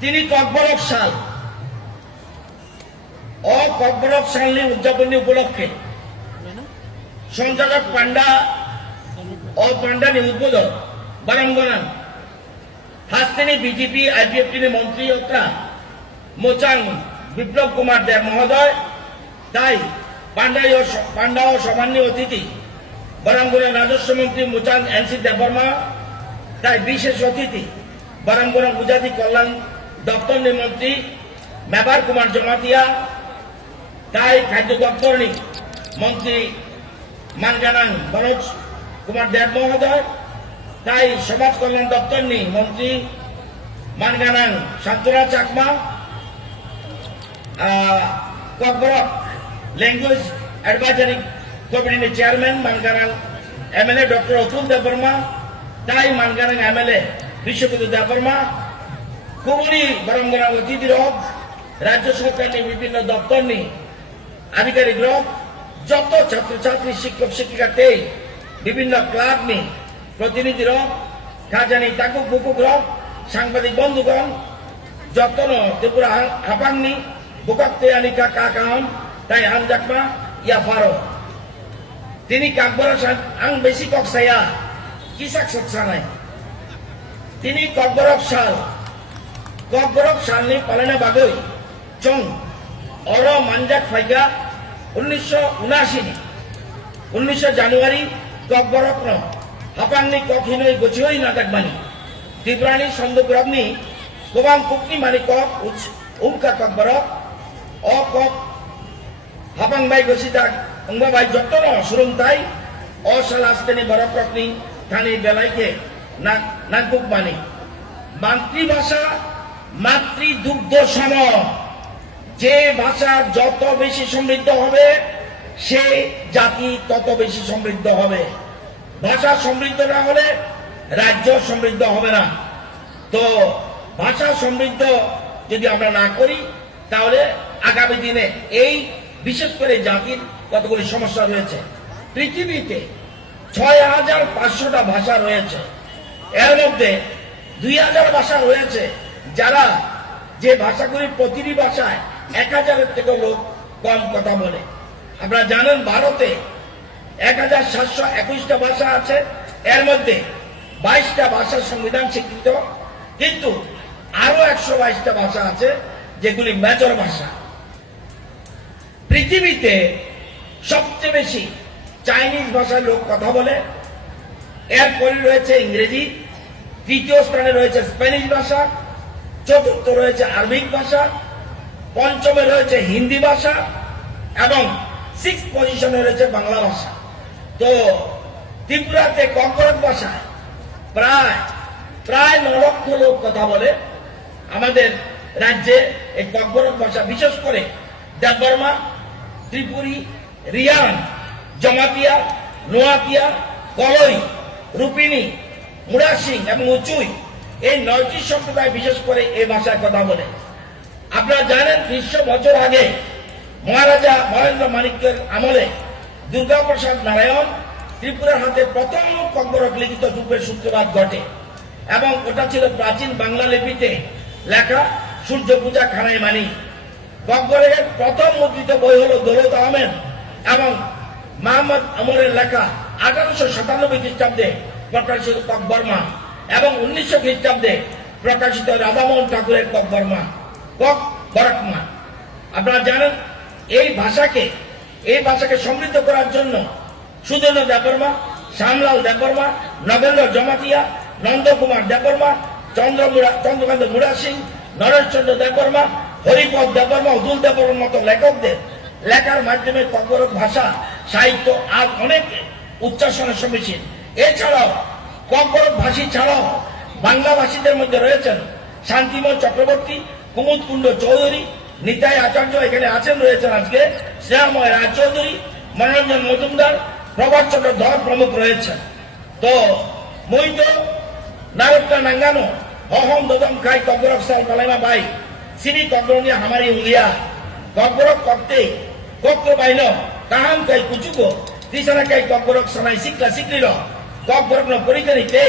তিনি ককবরক সাল ককবরক সালনি উদযাপনী উপলক্ষে সঞ্চালক পান্ডা পান্ডানি উদ্বোধন বারাঙ্গনান হাস্তেনি বিজেপি আইপিএফটি মন্ত্রী মোচাং বিপ্লব কুমার দেব মহোদয় তাই পান্ডা ও সম্মানীয় অতিথি বারাঙ্গনা রাজস্ব মন্ত্রী মোচাং এনসি দেববর্মা তাই বিশেষ অতিথি বারাঙ্গনা গুজরাটি কল্যাণ দপ্তর মন্ত্রী মেবার কুমার জমাতিয়া তাই খাদ্য দপ্তরনি মন্ত্রী মানগানাং মনোজ কুমার দেব মহোদয় তাই সমাজ কল্যাণ দপ্তরনি মন্ত্রী মানগানাং শান্তনা চাকমা ককবরক ল্যাঙ্গুয়েজ অ্যাডভাইজারি কমিটির চেয়ারম্যান মানগানাং এমএলএ ডক্টর অতুল দেববর্মা তাই মানগানাং এমএলএ বিশ্বজিৎ দেববর্মা কুমুরি বারাঙ্গনা অতিথি রক রাজ্য সরকারের বিভিন্ন দপ্তরনি আধিকারিক রক যত ছাত্রছাত্রী শিক্ষক শিক্ষিকাতে বিভিন্ন ক্লাব নি প্রতিনিধি রক খাজানি তাকুক বুকুক রক সাংবাদিক বন্ধুগণ যতন ত্রিপুরা হাপাংনি বুকাক্তে আনিকা কাকাম তাই হামজাকমা ইয়া ফারো তিনি কাকবরা আং বেশি কক্সায়া কিসাক সৎসানাই তিনি ককবরক সালনি পালনে বাগৈ চং অর মানজাক ফাইগা 1979 জানুয়ারি ককবরক হাপাংনি কখিনই গছিই নাটাকবানি ত্রিপুরানি সন্দগ্রবনি গোবাং কুকনি মানি কক উমকা ককবরক কক হাপাং বাই গছিতা উংবা বাই যত্ন সুরুমতাই সালাস্তেনি বরকরকনি থানি বেলাইকে নাকুক বানি মাতৃভাষা মাতৃদুগ্ধ সম যে ভাষা যত বেশি সমৃদ্ধ হবে সে জাতি তত বেশি সমৃদ্ধ হবে ভাষা সমৃদ্ধ না হলে রাজ্য সমৃদ্ধ হবে না তো ভাষা সমৃদ্ধ যদি আমরা না করি তাহলে আগামী দিনে এই বিশেষ করে জাতির কতগুলি সমস্যা রয়েছে পৃথিবীতে 6500টা ভাষা রয়েছে এর মধ্যে 2000 ভাষা রয়েছে যারা যে ভাষাগুলি প্রতিটি ভাষায় 1000-এর থেকেও লোক কম কথা বলে আপনারা জানেন ভারতে 1721টা ভাষা আছে এর মধ্যে 22টা ভাষা সংবিধান স্বীকৃত কিন্তু আরো 122টা ভাষা আছে যেগুলি মেজর ভাষা পৃথিবীতে সবচেয়ে বেশি চাইনিজ ভাষায় লোক কথা বলে এরপরে রয়েছে ইংরেজি তৃতীয় স্থানে রয়েছে স্প্যানিশ ভাষা চতুর্থ রয়েছে আরবিক ভাষা পঞ্চমে রয়েছে হিন্দি ভাষা এবং 6th পজিশনে রয়েছে বাংলা ভাষা তো ত্রিপুরাতে ককবরক ভাষায় প্রায় 9 লক্ষ লোক কথা বলে আমাদের রাজ্যে এই ককবরক ভাষা বিশেষ করে দেববর্মা ত্রিপুরী রিয়ান জমাতিয়া নোয়াতিয়া কলই রূপিনী মুড়াসিং এবং উচুই এই 9টি সম্প্রদায় বিশেষ করে এই ভাষায় কথা বলে আপনারা জানেন 300 বছর আগে মহারাজা মহেন্দ্র মাণিক্যের আমলে দুর্গাপ্রসাদ নারায়ণ ত্রিপুরার হাতে প্রথম ককবরক লিখিত রূপের সূত্রপাত ঘটে এবং ওটা ছিল প্রাচীন বাংলা লিপিতে লেখা সূর্য পূজা খানাই মানি ককবরকের প্রথম মুদ্রিত বই হল দৌলত আহমেদ এবং মোহাম্মদ আমরের লেখা 1897 খ্রিস্টাব্দে প্রকাশিত ককবর্মা এবং 1900 খ্রিস্টাব্দে প্রকাশিত রাধামোহন ঠাকুরের ককবরকমা আপনারা জানেন এই ভাষাকে সমৃদ্ধ করার জন্য সুধীন্দ্র দেববর্মা শ্যামলাল দেববর্মা নগেন্দ্র জমাতিয়া নন্দকুমার দেববর্মা চন্দ্রকান্ত মুড়া সিং নরেশচন্দ্র দেববর্মা হরিপদ দেববর্মা অতুল দেববর্মার মতো লেখকদের লেখার মাধ্যমে ককবরক ভাষা সাহিত্য আর অনেক উচ্চাসনের সম্মুখীন এছাড়াও ককবরক ভাষী ছাড়াও বাংলা ভাষীদের মধ্যে রয়েছেন শান্তিময় চক্রবর্তী কুমুদ কুণ্ড চৌধুরী নিতাই আচার্য এখানে রয়েছেন আজকে স্নেহময় রায় চৌধুরী মনোরঞ্জন মজুমদার প্রভাত চন্দ্র ধর প্রমুখ রয়েছেন তো মহিত নারকটা নাঙ্গানো হহম দদম খাই ককবরক সাল পালাইমা বাই সিনি ককবরনিয়া হামারি উলিয়া ককবরক ককতে কক্র বাইল কাহাম কাই কুচুকো তিসানা কাই ককবরক সানাই সিকলা সিকলিল ককবরক পরীক্ষা নিতে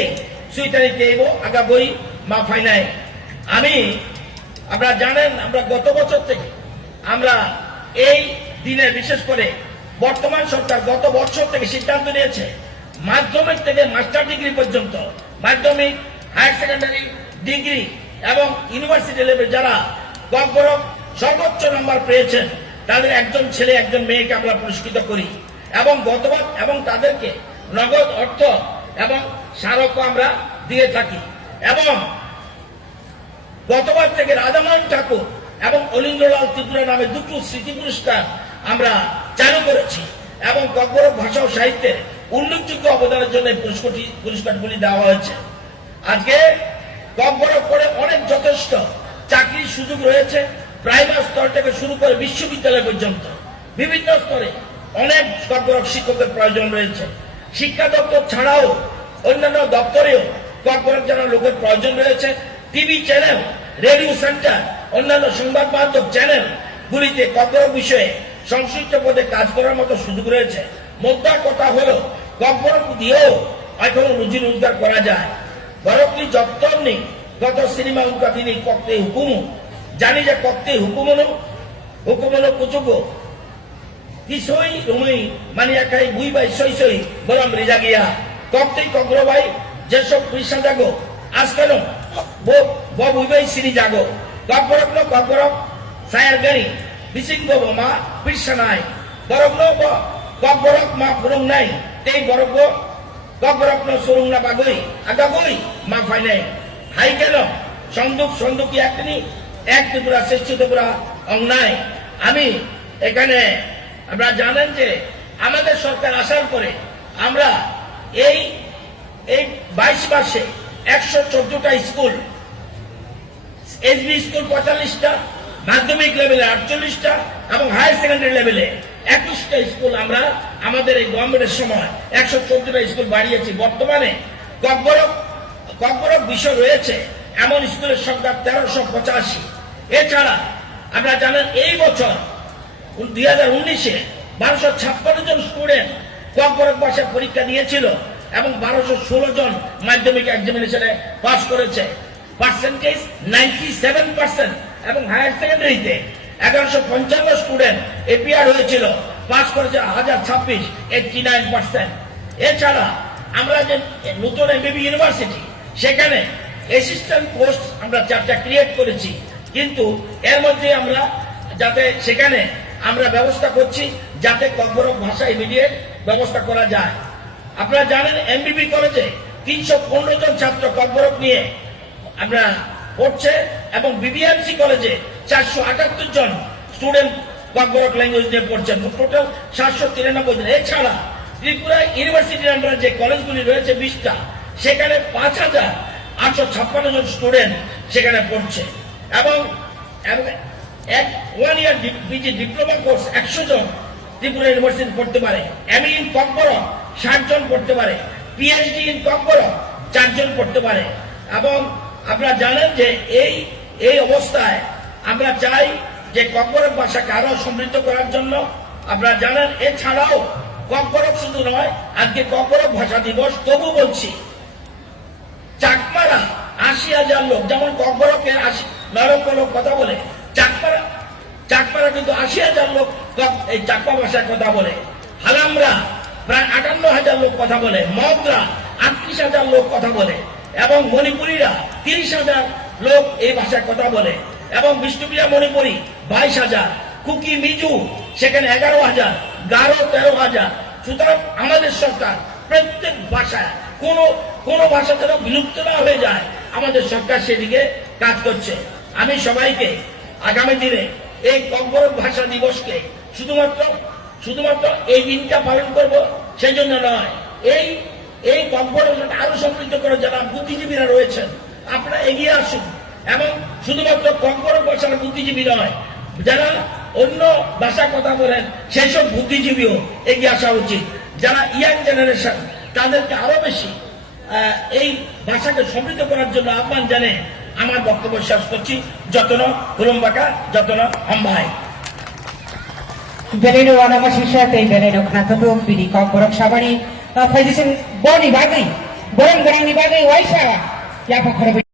সুইতানি তেইব আগা বই মা ফাইনাই আমি আপনারা জানেন আমরা গত বছর থেকে আমরা এই দিনে বিশেষ করে বর্তমান সরকার গত বছর থেকে সিদ্ধান্ত নিয়েছে মাধ্যমিক থেকে মাস্টার ডিগ্রি পর্যন্ত, মাধ্যমিক, হায়ার সেকেন্ডারি, ডিগ্রি এবং ইউনিভার্সিটি লেভেল যারা গড় সর্বোচ্চ নাম্বার পেয়েছেন তাদের একজন ছেলে একজন মেয়েকে আমরা পুরস্কৃত করি এবং তাদেরকে নগদ অর্থ এবং স্মারকও আমরা দিয়ে থাকি। এবং গতবার থেকে রাজামোহন ঠাকুর এবং অলিন্দ্রলাল ত্রিপুরা নামে দুটো স্মৃতি পুরস্কার আমরা চালু করেছি এবং ককবরক ভাষা ও সাহিত্যের উল্লেখযোগ্য অবদানের জন্য পুরস্কারগুলি দেওয়া হয়েছে। আজকে ককবরক করে অনেক যথেষ্ট চাকরির সুযোগ রয়েছে, প্রাইমারি স্তর থেকে শুরু করে বিশ্ববিদ্যালয় পর্যন্ত বিভিন্ন স্তরে অনেক ককবরক শিক্ষকের প্রয়োজন রয়েছে। শিক্ষা দপ্তর ছাড়াও অন্যান্য দপ্তরেও ককবরক জানার লোকের প্রয়োজন রয়েছে। টিভি চ্যানেল, রেডিও সেন্টার, অন্যান্য সংবাদ মাধ্যম চ্যানেল গুলিতে ককবরক বিষয়ে সংশ্লিষ্ট পদে কাজ করার মতো সুযোগ রয়েছে। মোদ্দা কথা হলো ককবরক দিয়েও এখনো রুজি রোজগার করা যায়। বরকলি যত্তর নেই গত সিনেমা উনকা তিনি কক্তে হুকুম জানি যে কক্তে হুকুমনো কুচুকো তিসই রুমই মানিয়াকাই বুই বাই সই সই বলাম রেজা গিয়া কক্তেই কগ্র ভাই যেসব পয়সা জাগো আজকাল বুই বাই সিনি জাগো ককবরক সায়ার গাড়ি বিসিংগ মা পয়সা নাই ককবরক মা ফুরুং নাই তেই বরক ককবরক সুরুং না বাগই আগাগই মা ফাই নাই হাই কেন সন্দুক একনি এক ত্রিপুরা শ্রেষ্ঠ ত্রিপুরা অন্যায়। আমি এখানে আপনারা জানেন যে আমাদের সরকার আসার পরে আমরা এই 22 মাসে 114টা স্কুল, এসবি স্কুল 45টা, মাধ্যমিক লেভেলে 48টা এবং হায়ার সেকেন্ডারি লেভেলে 21টা স্কুল আমরা আমাদের এই গভর্নমেন্টের সময় 114টা স্কুল বাড়িয়েছি। বর্তমানে ককবরক বিষয় রয়েছে এমন স্কুলের সংখ্যা 1385। এছাড়া আপনারা জানেন এই বছর 2019-এ 1256 জন স্টুডেন্ট ককবরক ভাষায় পরীক্ষা দিয়েছিল এবং 1216 জন মাধ্যমিক এক্সামিনেশনে পাস করেছে। পার্সেন্টেজ 97% এবং হায়ার সেকেন্ডারিতে 1155 স্টুডেন্ট এপিআর হয়েছিল, পাস করেছে 1026, 89%। এছাড়া আমরা যে নতুন এমবিবি ইউনিভার্সিটি সেখানে অ্যাসিস্ট্যান্ট পোস্ট আমরা 4টা ক্রিয়েট করেছি, কিন্তু এর মধ্যে আমরা যাতে সেখানে আমরা ব্যবস্থা করছি যাতে ককবরক ভাষা ইমিডিয়েট ব্যবস্থা করা যায়। আপনারা জানেন এমবিবি কলেজে 315 জন ছাত্র ককবরক নিয়ে আমরা পড়ছে এবং বিবিএমসি কলেজে 478 জন স্টুডেন্ট ককবরক ল্যাঙ্গুয়েজ নিয়ে পড়ছেন, টোটাল 793 জন। এছাড়া ত্রিপুরা ইউনিভার্সিটির আন্ডারে যে কলেজগুলি রয়েছে 20টা, সেখানে 5856 জন স্টুডেন্ট সেখানে পড়ছে এবং 1 ইয়ার পিজি ডিপ্লোমা কোর্স 100 জন ত্রিপুরা ইউনিভার্সিটি পড়তে পারে। এমএ ইন ককবরক 60 জন পড়তে পারে। পিএইচডি ইন ককবরক 4 জন পড়তে পারে। এবং আপনারা জানেন যে এই অবস্থায় আমরা চাই যে ককবরক ভাষাকে আরো সমৃদ্ধ করার জন্য। আপনারা জানেন এছাড়াও ককবরক শুধু নয়, আজকে ককবরক ভাষা দিবস, তবু বলছি চাকমারা 80,000 লোক, যেমন ককবরকের 9 লোক কথা বলে, চাকমারা কিন্তু 80,000 লোক এই চাকমা ভাষায় কথা বলে। হালামরা প্রায় 58,000 লোক কথা বলে। মগরা 38,000 লোক কথা বলে এবং মণিপুরীরা 30,000 লোক এই ভাষায় কথা বলে এবং বিষ্ণুপ্রিয়া মণিপুরী 22,000, কুকি মিজু সেখানে 11,000, গারো 13,000। সুতরাং আমাদের সরকার প্রত্যেক ভাষায় কোন ভাষা যেন বিলুপ্ত না হয়ে যায়, আমাদের সরকার সেদিকে কাজ করছে। আমি সবাইকে আগামী দিনে এই ককবরক ভাষা দিবসকে শুধুমাত্র এই দিনটা পালন করব সেই জন্য নয়, এই ককবরক আরো সমৃদ্ধ করে যারা বুদ্ধিজীবীরা রয়েছেন আপনারা এগিয়ে আসুন। এবং শুধুমাত্র ককবরক ভাষার বুদ্ধিজীবী নয়, যারা অন্য ভাষা কথা বলেন সেই সব বুদ্ধিজীবীও এগিয়ে আসা উচিত। যারা ইয়াং জেনারেশন তাদেরকে আরো বেশি এই ভাষাকে সমৃদ্ধ করার জন্য আহ্বান জানিয়ে আমার বক্তব্য শেষ করছি। যতন হুলুম্বাকা, যতন হম্বাই। Beneno nama sisa teh beneno kena tutup bidi kok sabari. Fajisen boni bagai, borang ni bagai waisa ya pokoknya.